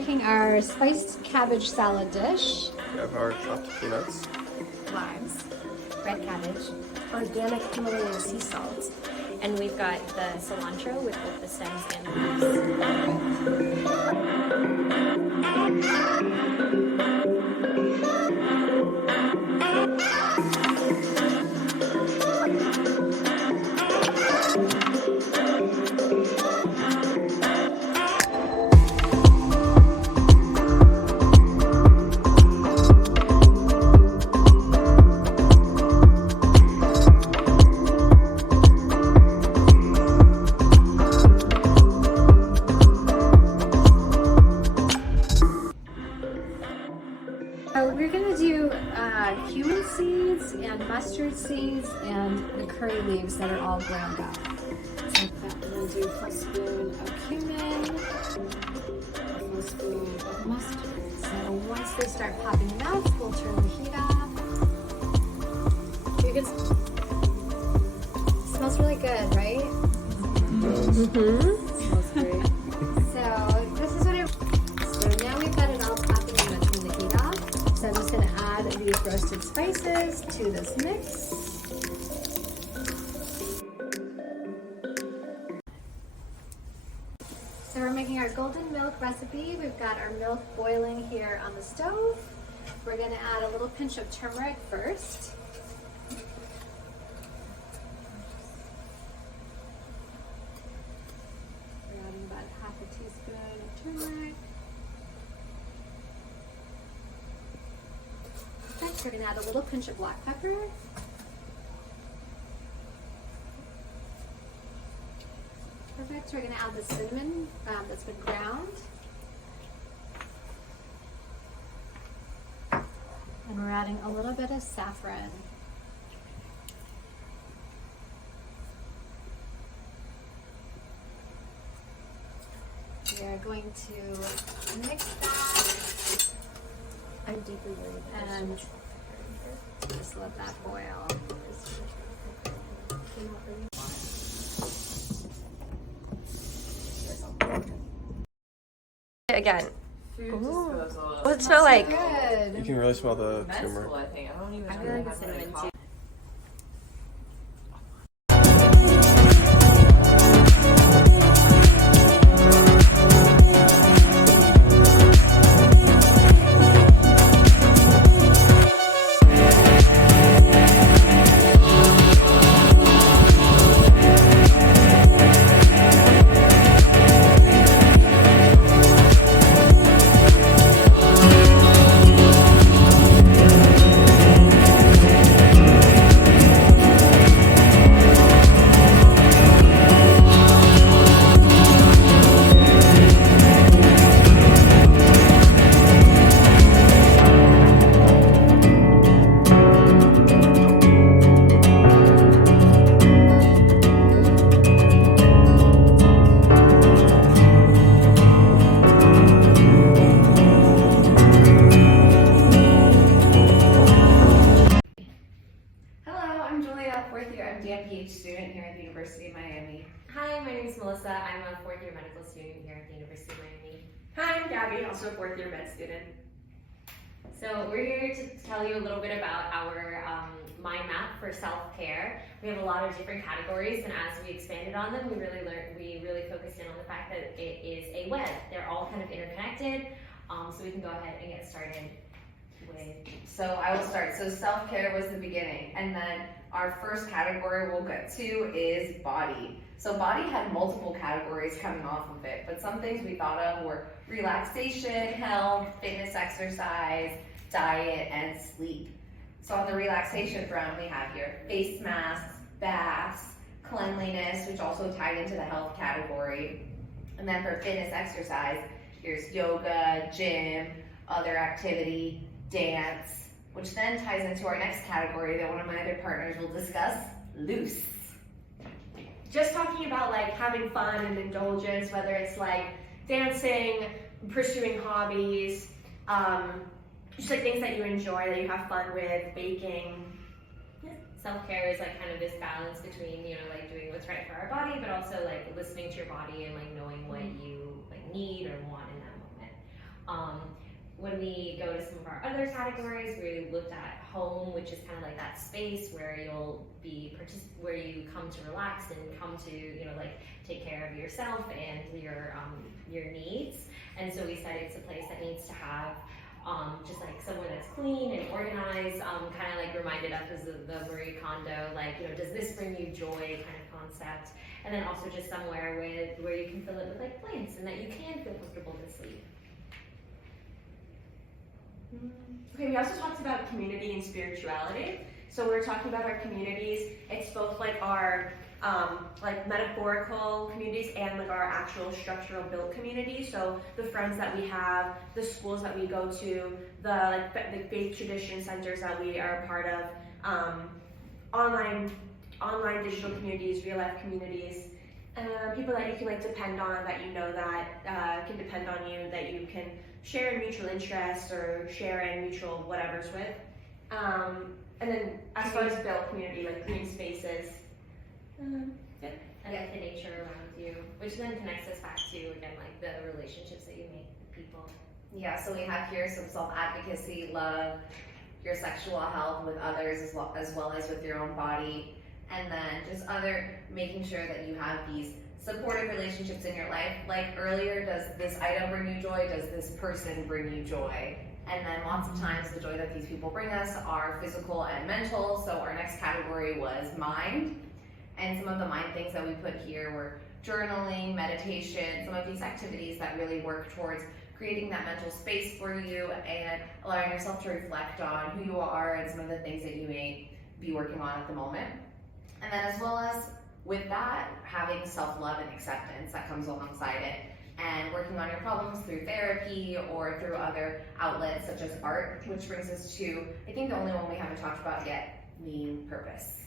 making our spiced cabbage salad dish. We have our chopped peanuts, Limes, red cabbage, organic Himalayan sea salt. And we've got the cilantro with both the stems and the leaves. We're gonna do cumin seeds and mustard seeds and the curry leaves that are all ground up. So we'll do a full spoon of cumin, a full spoon of mustard. So once they start popping out, we'll turn the heat off. You can. Smells really good, right? Smells great. So this is what it. So now we've got it all popping. I'm gonna turn the heat off. So I'm just gonna add these roasted spices to this mix. So we're making our golden milk recipe. We've got our milk boiling here on the stove. We're gonna add a little pinch of turmeric first. We're adding about half a teaspoon of turmeric. Next, we're going to add a little pinch of black pepper. Perfect. We're going to add the cinnamon that's been ground. And we're adding a little bit of saffron. We are going to mix that. I'm deeply worried. And just let that boil. Again. Food disposal. What's it smell like? Good. you can really smell the Med turmeric. school, I think. I don't even I know really if like the they have cinnamon any too. student here at the University of Miami. Hi, my name is Melissa. I'm a fourth year medical student here at the University of Miami. Hi, I'm Gabby, also a fourth year med student. So we're here to tell you a little bit about our mind map for self-care. We have a lot of different categories, and as we expanded on them, we really focused in on the fact that it is a web. They're all kind of interconnected, so we can go ahead and get started with. So I will start. So self-care was the beginning, and then our first category we'll get to is body. So body had multiple categories coming off of it, but some things we thought of were relaxation, health, fitness, exercise, diet, and sleep. So on the relaxation front, we have here face masks, baths, cleanliness, which also tied into the health category. And then for fitness exercise, here's yoga, gym, other activity, dance, which then ties into our next category that one of my other partners will discuss, loose. Just talking about like having fun and indulgence, whether it's like dancing, pursuing hobbies, just like things that you enjoy, that you have fun with, baking. Self-care is like kind of this balance between, you know, like doing what's right for our body, but also like listening to your body and like knowing what you like need or want in that moment. When we go to some of our other categories, we looked at home, which is kind of like that space where you'll be where you come to relax and come to, you know, like take care of yourself and your needs. And so we said it's a place that needs to have just like somewhere that's clean and organized, kind of like reminded us of the Marie Kondo, like, you know, does this bring you joy kind of concept. And then also just somewhere where you can fill it with like plants and that you can feel comfortable to sleep. Okay, we also talked about community and spirituality. So we were talking about our communities. It's both like our like metaphorical communities and like our actual structural built communities. So the friends that we have, the schools that we go to, the faith tradition centers that we are a part of, online digital communities, real life communities, people that you can like depend on, that you know that can depend on you, that you can share in mutual interests or share in mutual whatever's with. And then as far as built community, like green spaces. And like the nature around you, which then connects us back to, again, like the relationships that you make with people. Yeah, so we have here some self-advocacy, love, your sexual health with others as well as with your own body, and then just making sure that you have these supportive relationships in your life. Like earlier, does this item bring you joy? Does this person bring you joy? And then lots of times the joy that these people bring us are physical and mental. So our next category was mind. And some of the mind things that we put here were journaling, meditation, some of these activities that really work towards creating that mental space for you and allowing yourself to reflect on who you are and some of the things that you may be working on at the moment. And then as well as with that, having self-love and acceptance that comes alongside it, and working on your problems through therapy or through other outlets such as art, which brings us to, I think, the only one we haven't talked about yet, being purpose.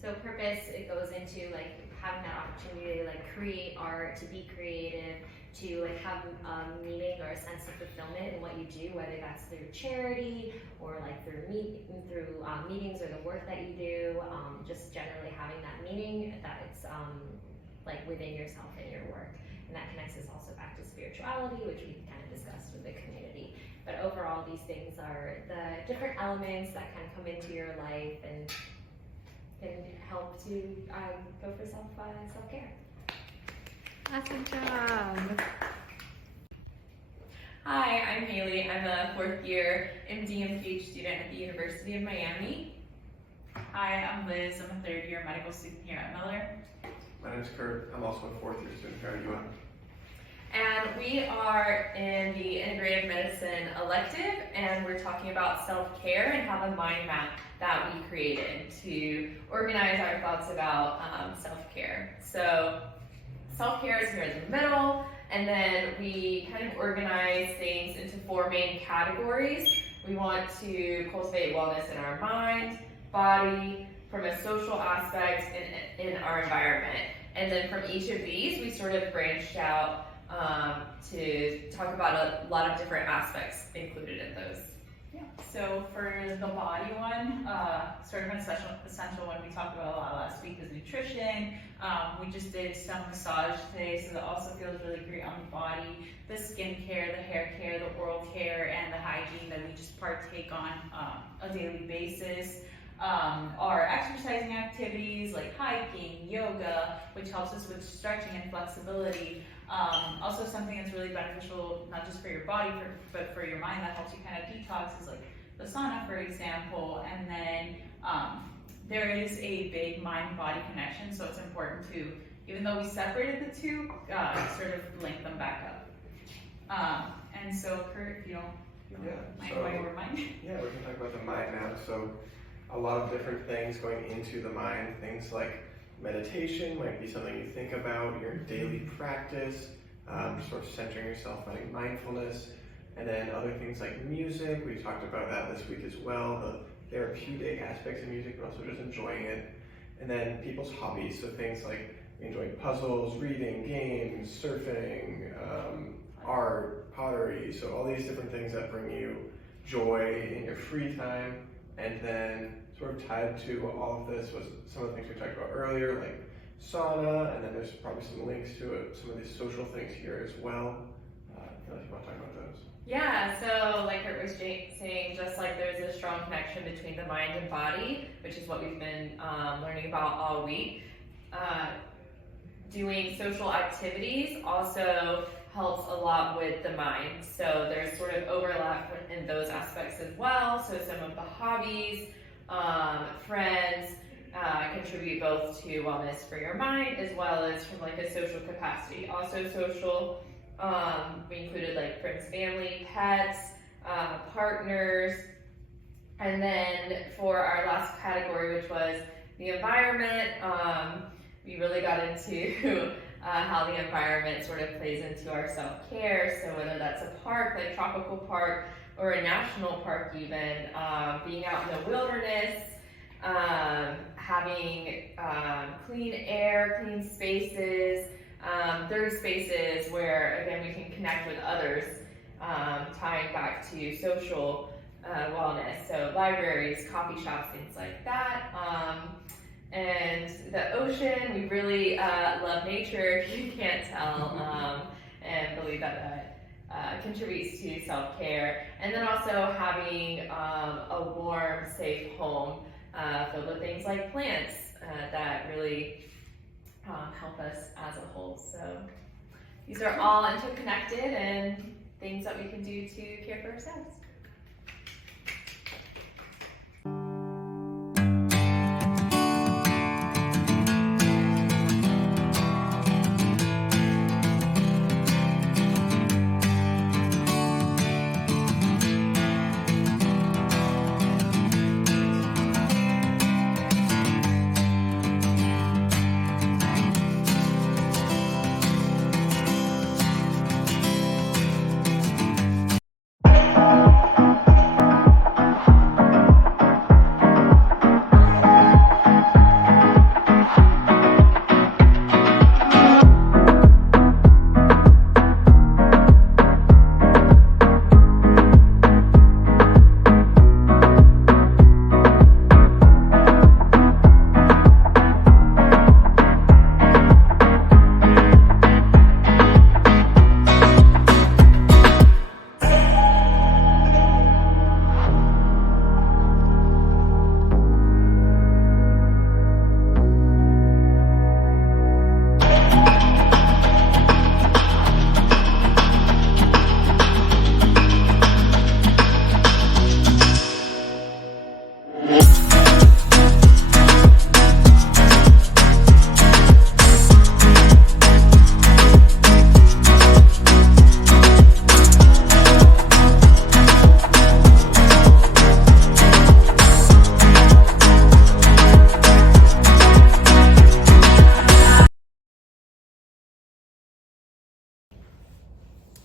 So purpose, it goes into like having that opportunity to like create art, to be creative, to like have meaning or a sense of fulfillment in what you do, whether that's through charity or like through meetings or the work that you do, just generally having that meaning that it's like within yourself and your work. And that connects us also back to spirituality, which we kind of discussed with the community. But overall, these things are the different elements that kind of come into your life and can help to go for self-care. Awesome job. Hi, I'm Haley. I'm a fourth year MD and PhD student at the University of Miami. Hi, I'm Liz. I'm a third year medical student here at Miller. My name's Kurt. I'm also a fourth year student here at UM. And we are in the Integrative Medicine elective, and we're talking about self-care and have a mind map that we created to organize our thoughts about self-care. So self-care is here in the middle, and then we kind of organize things into four main categories. We want to cultivate wellness in our mind, body, from a social aspect, in our environment. And then from each of these, we sort of branched out to talk about a lot of different aspects included in those. Yeah. So for the body one, sort of an essential one we talked about a lot last week is nutrition. We just did some massage today, so that also feels really great on the body. The skin care, the hair care, the oral care, and the hygiene that we just partake on a daily basis. Our exercising activities like hiking, yoga, which helps us with stretching and flexibility. Also something that's really beneficial, not just for your body, but for your mind, that helps you kind of detox is like the sauna, for example. And then there is a big mind-body connection, so it's important to, even though we separated the two, sort of link them back up. And so Kurt, if you don't mind going over mine. Yeah, we can talk about the mind map. So a lot of different things going into the mind, things like meditation might be something you think about, your daily practice, sort of centering yourself, finding mindfulness, and then other things like music. We talked about that this week as well, the therapeutic aspects of music, but also just enjoying it. And then people's hobbies, so things like enjoying puzzles, reading, games, surfing, art, pottery, so all these different things that bring you joy in your free time. And then sort of tied to all of this was some of the things we talked about earlier, like sauna, and then there's probably some links to it, some of these social things here as well. I feel like you want to talk about those. Yeah, so like Kurt was saying, just like there's a strong connection between the mind and body, which is what we've been learning about all week. Doing social activities also helps a lot with the mind. So there's sort of overlap in those aspects as well. So some of the hobbies, friends, contribute both to wellness for your mind as well as from like a social capacity. Also social, we included like friends, family, pets, partners, and then for our last category, which was the environment, we really got into how the environment sort of plays into our self-care. So whether that's a park, like tropical park, or a national park even, being out in the wilderness, having clean air, clean spaces, dirty spaces where, again, we can connect with others, tying back to social wellness. So libraries, coffee shops, things like that. And the ocean, we really love nature, if you can't tell, and believe that contributes to self-care. And then also having a warm, safe home filled with things like plants that really help us as a whole. So these are all interconnected and things that we can do to care for ourselves.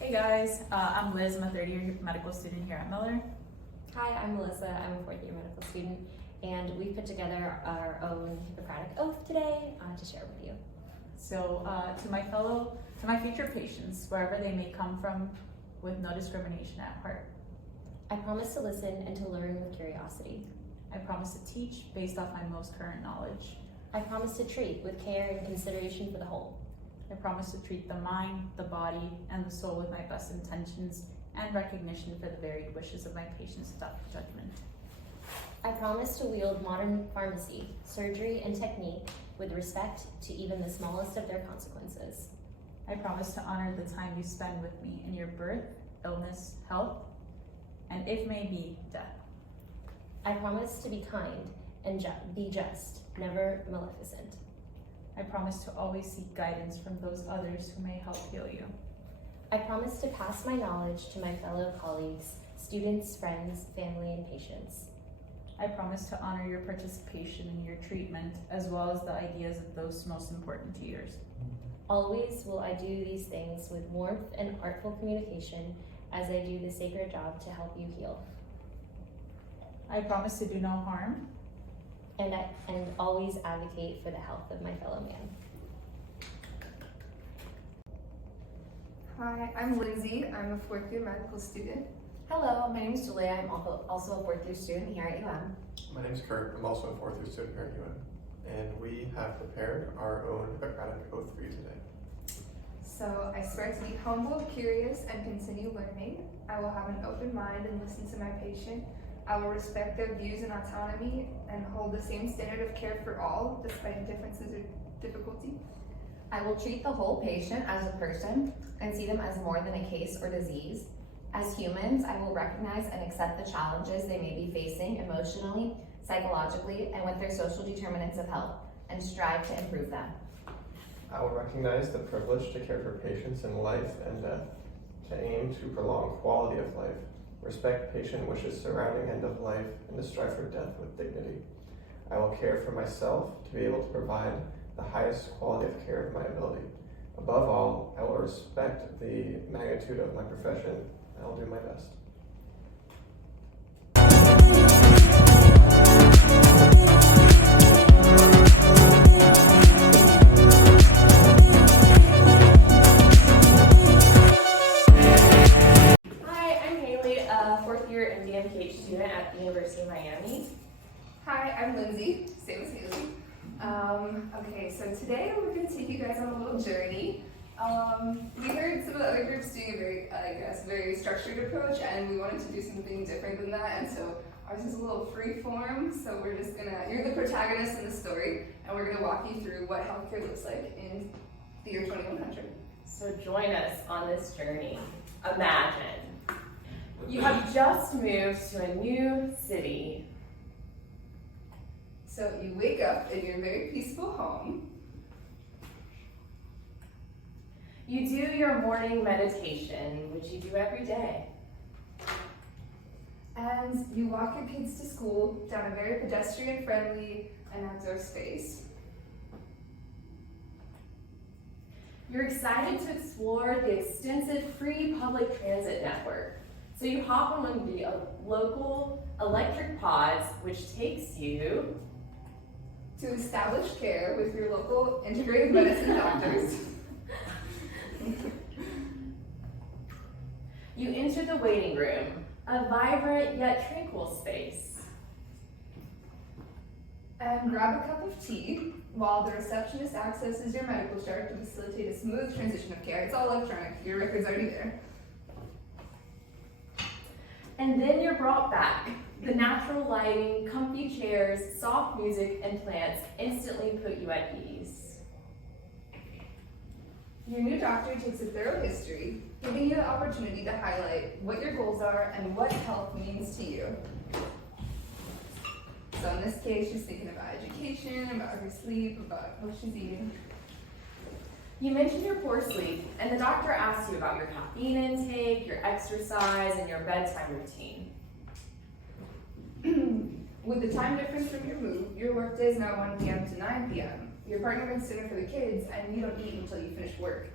Hey guys, I'm Liz. I'm a third year medical student here at Miller. Hi, I'm Melissa. I'm a fourth year medical student, and we put together our own Hippocratic Oath today to share with you. So to my future patients, wherever they may come from, with no discrimination at heart. I promise to listen and to learn with curiosity. I promise to teach based off my most current knowledge. I promise to treat with care and consideration for the whole. I promise to treat the mind, the body, and the soul with my best intentions and recognition for the varied wishes of my patients without judgment. I promise to wield modern pharmacy, surgery, and technique with respect to even the smallest of their consequences. I promise to honor the time you spend with me in your birth, illness, health, and if may be, death. I promise to be kind and be just, never maleficent. I promise to always seek guidance from those others who may help heal you. I promise to pass my knowledge to my fellow colleagues, students, friends, family, and patients. I promise to honor your participation in your treatment as well as the ideas of those most important to yours. Always will I do these things with warmth and artful communication as I do the sacred job to help you heal. I promise to do no harm. And always advocate for the health of my fellow man. Hi, I'm Lindsay. I'm a fourth year medical student. Hello, my name is Julia. I'm also a fourth year student here at UM. My name is Kurt. I'm also a fourth year student here at UM. And we have prepared our own Hippocratic Oath for you today. So I swear to be humble, curious, and continue learning. I will have an open mind and listen to my patient. I will respect their views and autonomy and hold the same standard of care for all, despite differences or difficulty. I will treat the whole patient as a person and see them as more than a case or disease. As humans, I will recognize and accept the challenges they may be facing emotionally, psychologically, and with their social determinants of health, and strive to improve them. I will recognize the privilege to care for patients in life and death, to aim to prolong quality of life, respect patient wishes surrounding end of life, and to strive for death with dignity. I will care for myself to be able to provide the highest quality of care of my ability. Above all, I will respect the magnitude of my profession, and I will do my best. Hi, I'm Haley, a fourth year MD/MPH student at the University of Miami. Hi, I'm Lindsay, same as Haley. Okay, so today we're going to take you guys on a little journey. We heard some of the other groups doing a very structured approach, and we wanted to do something different than that, and so ours is a little free form, so we're just you're the protagonist in the story, and we're gonna walk you through what healthcare looks like in the year 2100. So join us on this journey. Imagine you have just moved to a new city. So you wake up in your very peaceful home. You do your morning meditation, which you do every day. And you walk your kids to school down a very pedestrian-friendly and outdoor space. You're excited to explore the extensive free public transit network. So you hop on one of the local electric pods, which takes you to establish care with your local integrative medicine doctors. You enter the waiting room, a vibrant yet tranquil space. And grab a cup of tea while the receptionist accesses your medical chart to facilitate a smooth transition of care. It's all electronic, your record's already there. And then you're brought back. The natural lighting, comfy chairs, soft music, and plants instantly put you at ease. Your new doctor takes a thorough history, giving you the opportunity to highlight what your goals are and what health means to you. So in this case, she's thinking about education, about her sleep, about what she's eating. You mentioned your poor sleep, and the doctor asks you about your caffeine intake, your exercise, and your bedtime routine. With the time difference from your move, your workday is now 1 p.m. to 9 p.m. Your partner makes dinner for the kids, and you don't eat until you finish work.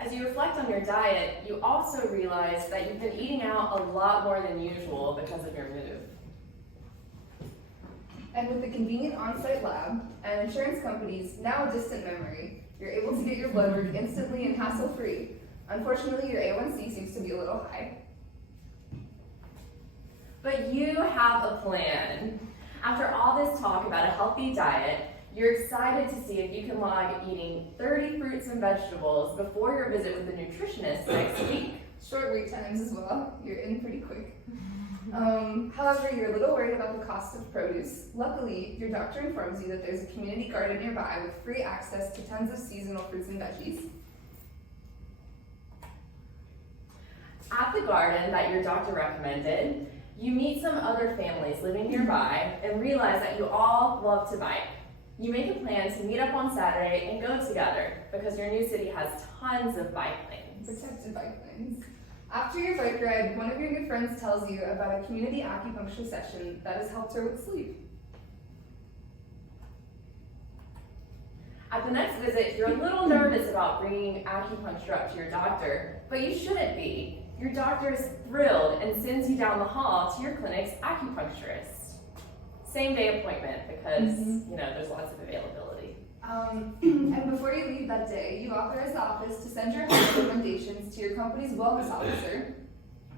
As you reflect on your diet, you also realize that you've been eating out a lot more than usual because of your move. And with the convenient on-site lab and insurance companies now a distant memory, you're able to get your blood work instantly and hassle-free. Unfortunately, your A1C seems to be a little high. But you have a plan. After all this talk about a healthy diet, you're excited to see if you can log eating 30 fruits and vegetables before your visit with the nutritionist next week. Short wait times as well. You're in pretty quick. However, you're a little worried about the cost of produce. Luckily, your doctor informs you that there's a community garden nearby with free access to tons of seasonal fruits and veggies. At the garden that your doctor recommended, you meet some other families living nearby and realize that you all love to bike. You make a plan to meet up on Saturday and go together because your new city has tons of bike lanes. Protected bike lanes. After your bike ride, one of your new friends tells you about a community acupuncture session that has helped her with sleep. At the next visit, you're a little nervous about bringing acupuncture up to your doctor, but you shouldn't be. Your doctor is thrilled and sends you down the hall to your clinic's acupuncturist. Same day appointment because, there's lots of availability. And before you leave that day, you authorize the office to send your health recommendations to your company's wellness officer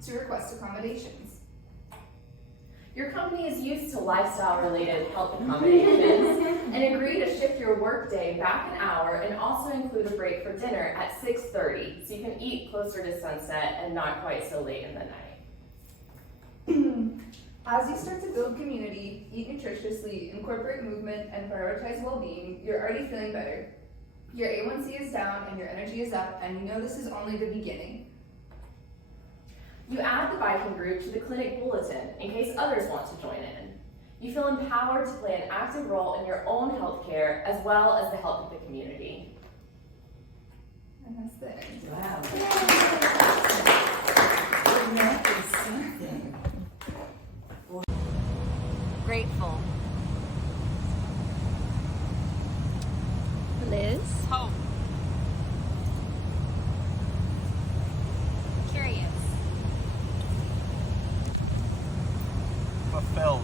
to request accommodations. Your company is used to lifestyle-related health accommodations and agreed to shift your workday back an hour and also include a break for dinner at 6:30, so you can eat closer to sunset and not quite so late in the night. As you start to build community, eat nutritiously, incorporate movement, and prioritize well-being, you're already feeling better. Your A1C is down and your energy is up, and you know this is only the beginning. You add the biking group to the clinic bulletin in case others want to join in. You feel empowered to play an active role in your own healthcare as well as the health of the community. And that's the end. Wow. That is something. Grateful. Liz. Hope. Curious. Fulfilled.